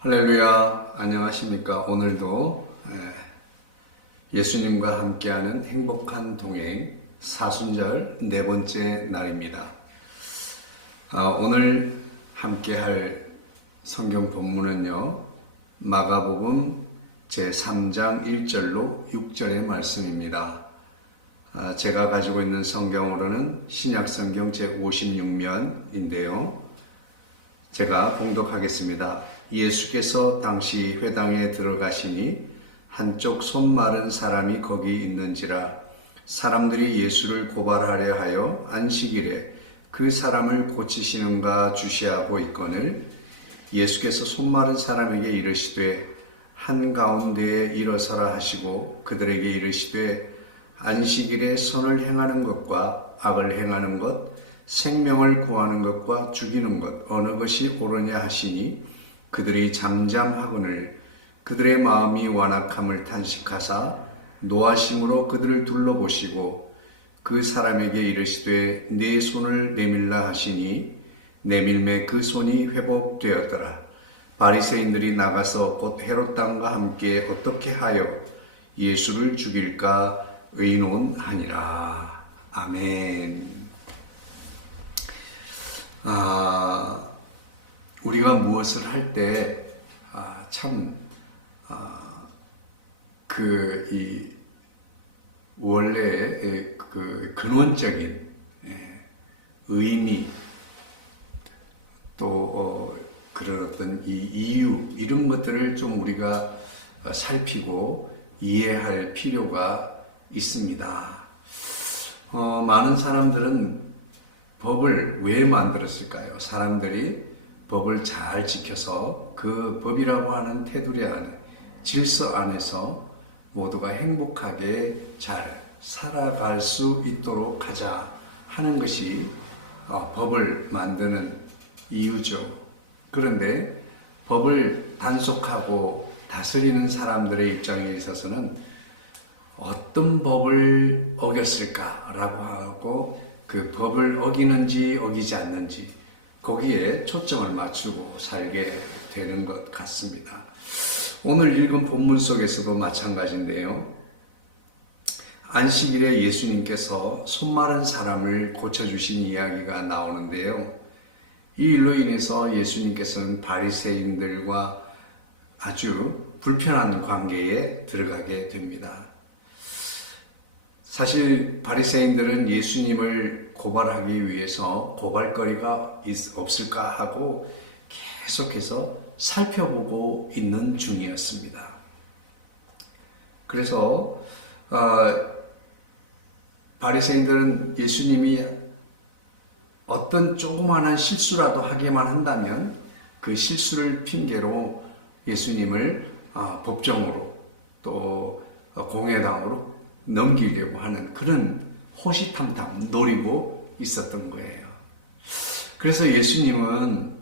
할렐루야, 안녕하십니까. 오늘도 예수님과 함께하는 행복한 동행 사순절 네 번째 날입니다. 오늘 함께할 성경 본문은요, 마가복음 제3장 1절로 6절의 말씀입니다. 제가 가지고 있는 성경으로는 신약성경 제56면인데요. 제가 봉독하겠습니다. 예수께서 당시 회당에 들어가시니 한쪽 손 마른 사람이 거기 있는지라. 사람들이 예수를 고발하려 하여 안식일에 그 사람을 고치시는가 주시하고 있거늘 예수께서 손 마른 사람에게 이르시되 한가운데에 일어서라 하시고 그들에게 이르시되 안식일에 선을 행하는 것과 악을 행하는 것, 생명을 구하는 것과 죽이는 것 어느 것이 옳으냐 하시니 그들이 잠잠하거늘 그들의 마음이 완악함을 탄식하사 노하심으로 그들을 둘러보시고 그 사람에게 이르시되 네 손을 내밀라 하시니 내밀매 그 손이 회복되었더라. 바리새인들이 나가서 곧 헤롯 왕과 함께 어떻게 하여 예수를 죽일까 의논하니라. 아멘. 우리가 무엇을 할 때 원래 그 근원적인 의미 또 그런 어떤 이유 이런 것들을 좀 우리가 살피고 이해할 필요가 있습니다. 많은 사람들은 법을 왜 만들었을까요? 사람들이 법을 잘 지켜서 그 법이라고 하는 테두리 안에 질서 안에서 모두가 행복하게 잘 살아갈 수 있도록 하자 하는 것이 법을 만드는 이유죠. 그런데 법을 단속하고 다스리는 사람들의 입장에 있어서는 어떤 법을 어겼을까라고 하고 그 법을 어기는지 어기지 않는지 거기에 초점을 맞추고 살게 되는 것 같습니다. 오늘 읽은 본문 속에서도 마찬가지인데요. 안식일에 예수님께서 손 마른 사람을 고쳐주신 이야기가 나오는데요. 이 일로 인해서 예수님께서는 바리새인들과 아주 불편한 관계에 들어가게 됩니다. 사실 바리새인들은 예수님을 고발하기 위해서 고발거리가 없을까 하고 계속해서 살펴보고 있는 중이었습니다. 그래서 바리새인들은 예수님이 어떤 조그마한 실수라도 하게만 한다면 그 실수를 핑계로 예수님을 법정으로 또 공회당으로 넘기려고 하는 그런 호시탐탐 노리고 있었던 거예요. 그래서 예수님은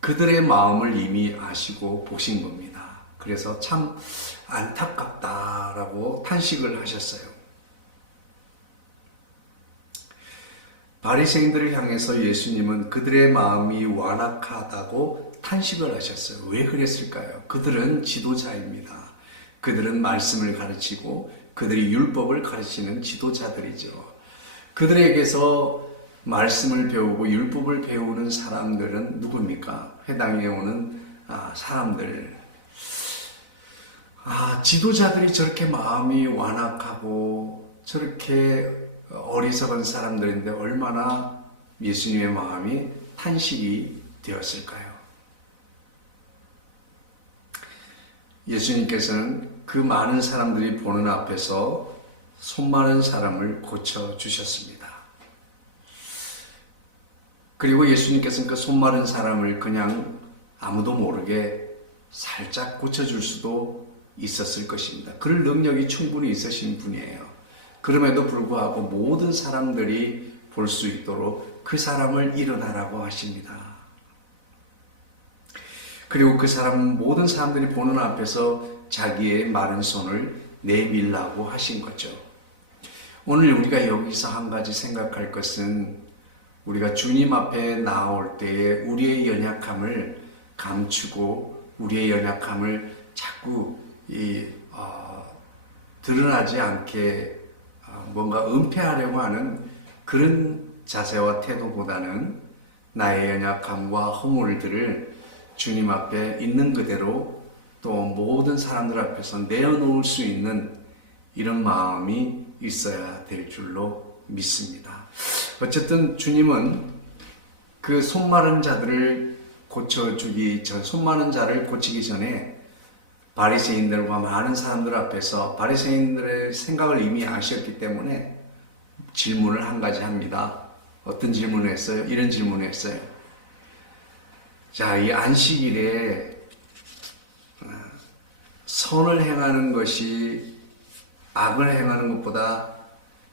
그들의 마음을 이미 아시고 보신 겁니다. 그래서 참 안타깝다라고 탄식을 하셨어요. 바리새인들을 향해서 예수님은 그들의 마음이 완악하다고 탄식을 하셨어요. 왜 그랬을까요? 그들은 지도자입니다. 그들은 말씀을 가르치고 그들이 율법을 가르치는 지도자들이죠. 그들에게서 말씀을 배우고 율법을 배우는 사람들은 누굽니까? 회당에 오는 사람들. 지도자들이 저렇게 마음이 완악하고 저렇게 어리석은 사람들인데 얼마나 예수님의 마음이 탄식이 되었을까요? 예수님께서는 그 많은 사람들이 보는 앞에서 손 마른 사람을 고쳐주셨습니다. 그리고 예수님께서는 그 손 마른 사람을 그냥 아무도 모르게 살짝 고쳐줄 수도 있었을 것입니다. 그럴 능력이 충분히 있으신 분이에요. 그럼에도 불구하고 모든 사람들이 볼 수 있도록 그 사람을 일어나라고 하십니다. 그리고 그 사람 모든 사람들이 보는 앞에서 자기의 마른 손을 내밀라고 하신 거죠. 오늘 우리가 여기서 한 가지 생각할 것은 우리가 주님 앞에 나올 때에 우리의 연약함을 감추고 우리의 연약함을 자꾸 드러나지 않게 뭔가 은폐하려고 하는 그런 자세와 태도보다는 나의 연약함과 허물들을 주님 앞에 있는 그대로 또 모든 사람들 앞에서 내어놓을 수 있는 이런 마음이 있어야 될 줄로 믿습니다. 어쨌든 주님은 그 손마른 자들을 손마른 자를 고치기 전에 바리새인들과 많은 사람들 앞에서 바리새인들의 생각을 이미 아셨기 때문에 질문을 한 가지 합니다. 어떤 질문을 했어요? 이런 질문을 했어요. 자, 이 안식일에 선을 행하는 것이 악을 행하는 것보다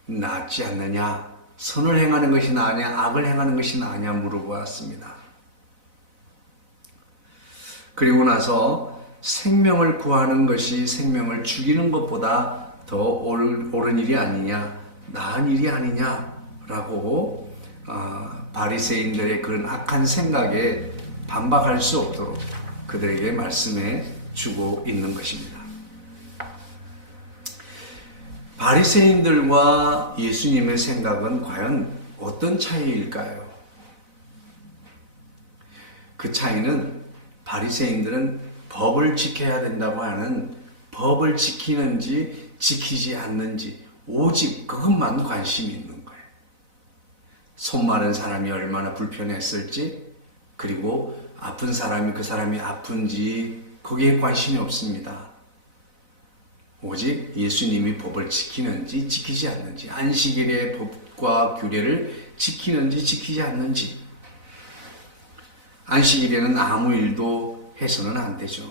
낫지 않느냐? 선을 행하는 것이 나으냐? 악을 행하는 것이 나으냐? 물어보았습니다. 그리고 나서 생명을 구하는 것이 생명을 죽이는 것보다 더 옳은 일이 아니냐? 나은 일이 아니냐라고 바리새인들의 그런 악한 생각에 반박할 수 없도록 그들에게 말씀해 주고 있는 것입니다. 바리새인들과 예수님의 생각은 과연 어떤 차이일까요? 그 차이는 바리새인들은 법을 지켜야 된다고 하는 법을 지키는지 지키지 않는지 오직 그것만 관심이 있는 거예요. 손 마른 사람이 얼마나 불편했을지, 그리고 아픈 사람이 그 사람이 아픈지 거기에 관심이 없습니다. 오직 예수님이 법을 지키는지 지키지 않는지, 안식일의 법과 규례를 지키는지 지키지 않는지. 안식일에는 아무 일도 해서는 안 되죠.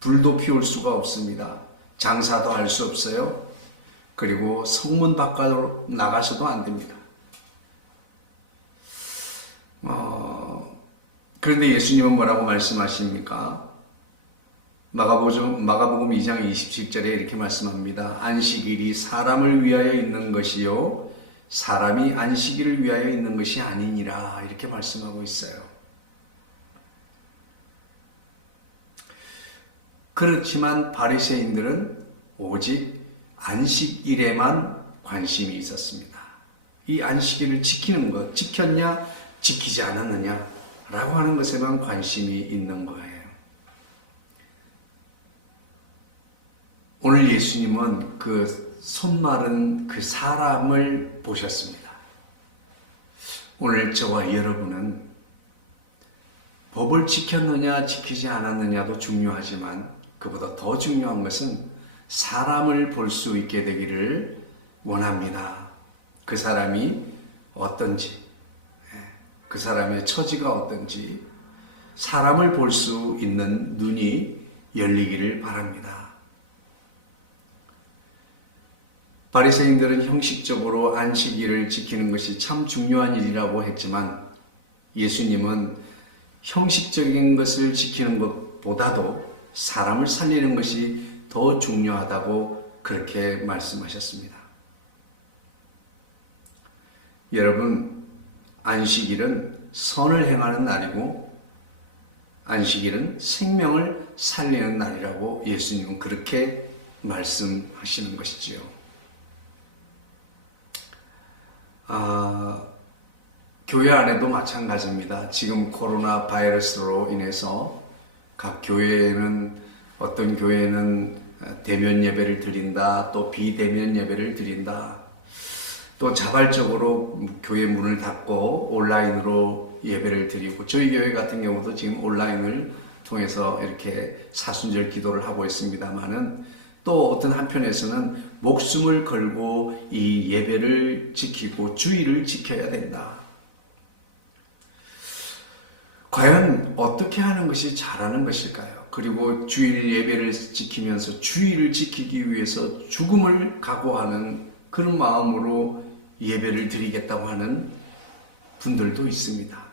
불도 피울 수가 없습니다. 장사도 할 수 없어요. 그리고 성문 바깥으로 나가서도 안 됩니다. 그런데 예수님은 뭐라고 말씀하십니까? 마가복음 2장 27절에 이렇게 말씀합니다. 안식일이 사람을 위하여 있는 것이요 사람이 안식일을 위하여 있는 것이 아니니라, 이렇게 말씀하고 있어요. 그렇지만 바리새인들은 오직 안식일에만 관심이 있었습니다. 이 안식일을 지키는 것, 지켰냐 지키지 않았느냐 라고 하는 것에만 관심이 있는 거예요. 오늘 예수님은 그 손마른 그 사람을 보셨습니다. 오늘 저와 여러분은 법을 지켰느냐 지키지 않았느냐도 중요하지만 그보다 더 중요한 것은 사람을 볼 수 있게 되기를 원합니다. 그 사람이 어떤지, 그 사람의 처지가 어떤지 사람을 볼 수 있는 눈이 열리기를 바랍니다. 바리새인들은 형식적으로 안식일을 지키는 것이 참 중요한 일이라고 했지만 예수님은 형식적인 것을 지키는 것보다도 사람을 살리는 것이 더 중요하다고 그렇게 말씀하셨습니다. 여러분, 안식일은 선을 행하는 날이고 안식일은 생명을 살리는 날이라고 예수님은 그렇게 말씀하시는 것이지요. 교회 안에도 마찬가지입니다. 지금 코로나 바이러스로 인해서 각 교회는 어떤 교회는 대면 예배를 드린다, 또 비대면 예배를 드린다, 또 자발적으로 교회 문을 닫고 온라인으로 예배를 드리고, 저희 교회 같은 경우도 지금 온라인을 통해서 이렇게 사순절 기도를 하고 있습니다만은 또 어떤 한편에서는 목숨을 걸고 이 예배를 지키고 주의를 지켜야 된다. 과연 어떻게 하는 것이 잘하는 것일까요? 그리고 주일 예배를 지키면서 주의를 지키기 위해서 죽음을 각오하는 그런 마음으로 예배를 드리겠다고 하는 분들도 있습니다.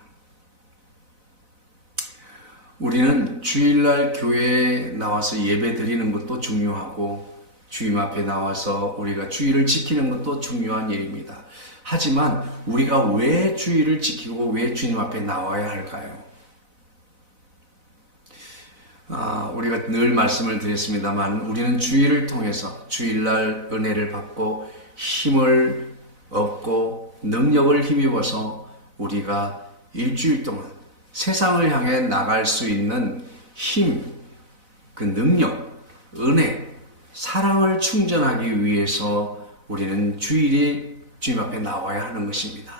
우리는 주일날 교회에 나와서 예배 드리는 것도 중요하고 주님 앞에 나와서 우리가 주일을 지키는 것도 중요한 일입니다. 하지만 우리가 왜 주일을 지키고 왜 주님 앞에 나와야 할까요? 우리가 늘 말씀을 드렸습니다만 우리는 주일을 통해서 주일날 은혜를 받고 힘을 얻고 능력을 힘입어서 우리가 일주일 동안 세상을 향해 나갈 수 있는 힘, 그 능력, 은혜, 사랑을 충전하기 위해서 우리는 주일이 주님 앞에 나와야 하는 것입니다.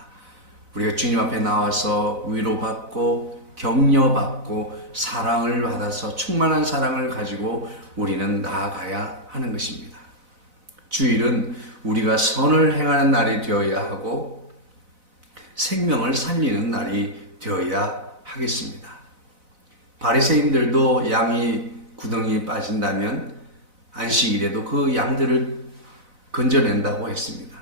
우리가 주님 앞에 나와서 위로받고 격려받고 사랑을 받아서 충만한 사랑을 가지고 우리는 나아가야 하는 것입니다. 주일은 우리가 선을 행하는 날이 되어야 하고 생명을 살리는 날이 되어야 하겠습니다. 바리새인들도 양이 구덩이에 빠진다면 안식일에도 그 양들을 건져낸다고 했습니다.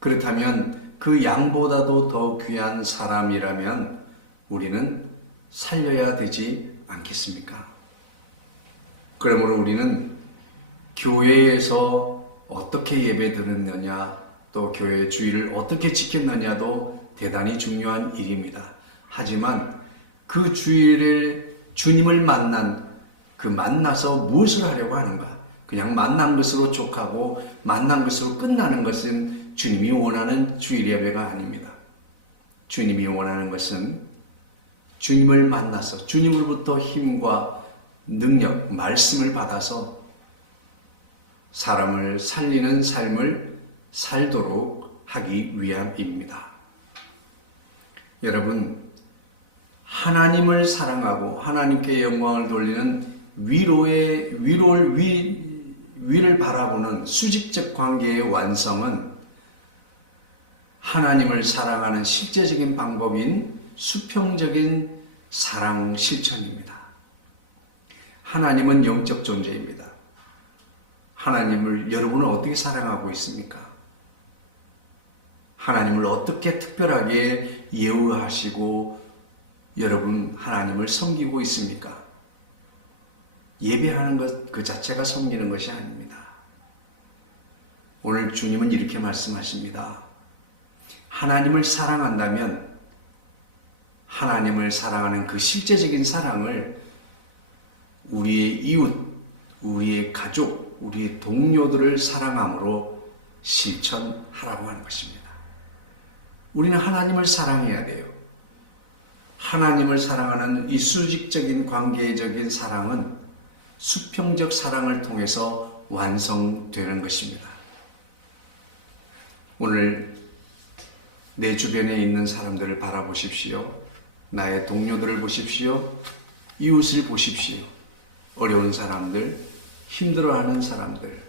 그렇다면 그 양보다도 더 귀한 사람이라면 우리는 살려야 되지 않겠습니까? 그러므로 우리는 교회에서 어떻게 예배 드렸느냐, 또 교회의 주일을 어떻게 지켰느냐도 대단히 중요한 일입니다. 하지만 그 주일을 주님을 만나서 무엇을 하려고 하는가? 그냥 만난 것으로 족하고 만난 것으로 끝나는 것은 주님이 원하는 주일 예배가 아닙니다. 주님이 원하는 것은 주님을 만나서 주님으로부터 힘과 능력, 말씀을 받아서 사람을 살리는 삶을 살도록 하기 위함입니다. 여러분, 하나님을 사랑하고 하나님께 영광을 돌리는 위를 바라보는 수직적 관계의 완성은 하나님을 사랑하는 실제적인 방법인 수평적인 사랑 실천입니다. 하나님은 영적 존재입니다. 하나님을 여러분은 어떻게 사랑하고 있습니까? 하나님을 어떻게 특별하게 예우하시고 여러분 하나님을 섬기고 있습니까? 예배하는 것 그 자체가 섬기는 것이 아닙니다. 오늘 주님은 이렇게 말씀하십니다. 하나님을 사랑한다면 하나님을 사랑하는 그 실제적인 사랑을 우리의 이웃, 우리의 가족, 우리의 동료들을 사랑함으로 실천하라고 하는 것입니다. 우리는 하나님을 사랑해야 돼요. 하나님을 사랑하는 이 수직적인 관계적인 사랑은 수평적 사랑을 통해서 완성되는 것입니다. 오늘 내 주변에 있는 사람들을 바라보십시오. 나의 동료들을 보십시오. 이웃을 보십시오. 어려운 사람들, 힘들어하는 사람들,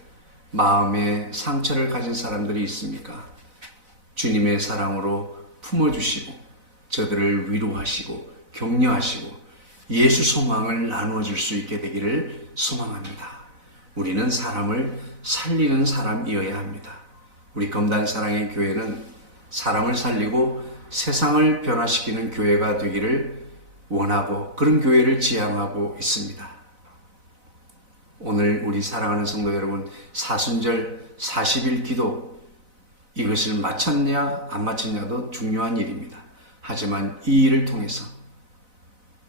마음에 상처를 가진 사람들이 있습니까? 주님의 사랑으로 품어주시고 저들을 위로하시고 격려하시고 예수 소망을 나누어 줄 수 있게 되기를 소망합니다. 우리는 사람을 살리는 사람이어야 합니다. 우리 검단사랑의 교회는 사람을 살리고 세상을 변화시키는 교회가 되기를 원하고 그런 교회를 지향하고 있습니다. 오늘 우리 사랑하는 성도 여러분, 사순절 40일 기도 이것을 마쳤냐 안 마쳤냐도 중요한 일입니다. 하지만 이 일을 통해서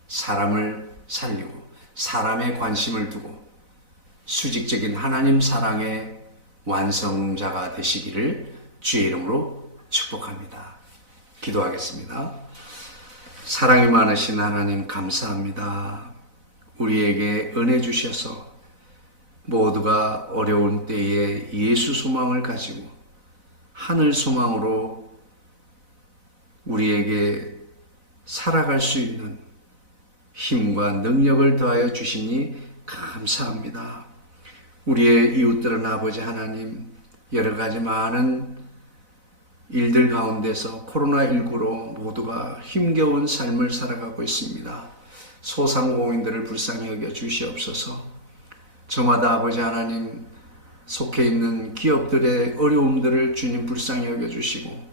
사람을 살리고 사람의 관심을 두고 수직적인 하나님 사랑의 완성자가 되시기를 주의 이름으로 축복합니다. 기도하겠습니다. 사랑이 많으신 하나님 감사합니다. 우리에게 은혜 주셔서 모두가 어려운 때에 예수 소망을 가지고 하늘 소망으로 우리에게 살아갈 수 있는 힘과 능력을 더하여 주시니 감사합니다. 우리의 이웃들은 아버지 하나님 여러 가지 많은 일들 가운데서 코로나19로 모두가 힘겨운 삶을 살아가고 있습니다. 소상공인들을 불쌍히 여겨 주시옵소서. 저마다 아버지 하나님 속해 있는 기업들의 어려움들을 주님 불쌍히 여겨 주시고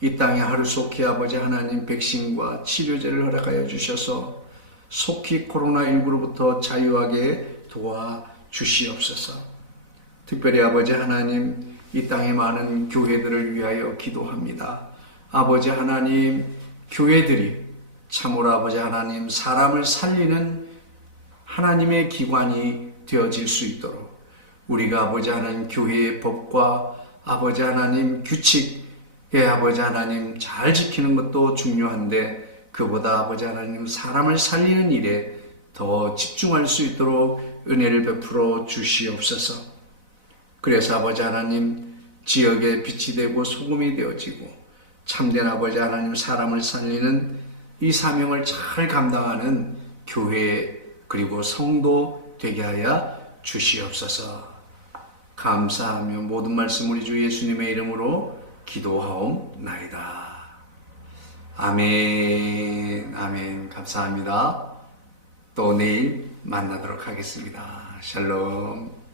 이 땅에 하루속히 아버지 하나님 백신과 치료제를 허락하여 주셔서 속히 코로나19로부터 자유하게 도와주시옵소서. 특별히 아버지 하나님 이 땅의 많은 교회들을 위하여 기도합니다. 아버지 하나님 교회들이 참으로 아버지 하나님 사람을 살리는 하나님의 기관이 되어질 수 있도록 우리가 아버지 하나님 교회의 법과 아버지 하나님 규칙, 아버지 하나님 잘 지키는 것도 중요한데 그보다 아버지 하나님 사람을 살리는 일에 더 집중할 수 있도록 은혜를 베풀어 주시옵소서. 그래서 아버지 하나님 지역의 빛이 되고 소금이 되어지고 참된 아버지 하나님 사람을 살리는 이 사명을 잘 감당하는 교회 그리고 성도 되게 하여 주시옵소서. 감사하며 모든 말씀 우리 주 예수님의 이름으로 기도하옵나이다. 아멘. 아멘. 감사합니다. 또 내일 만나도록 하겠습니다. 샬롬.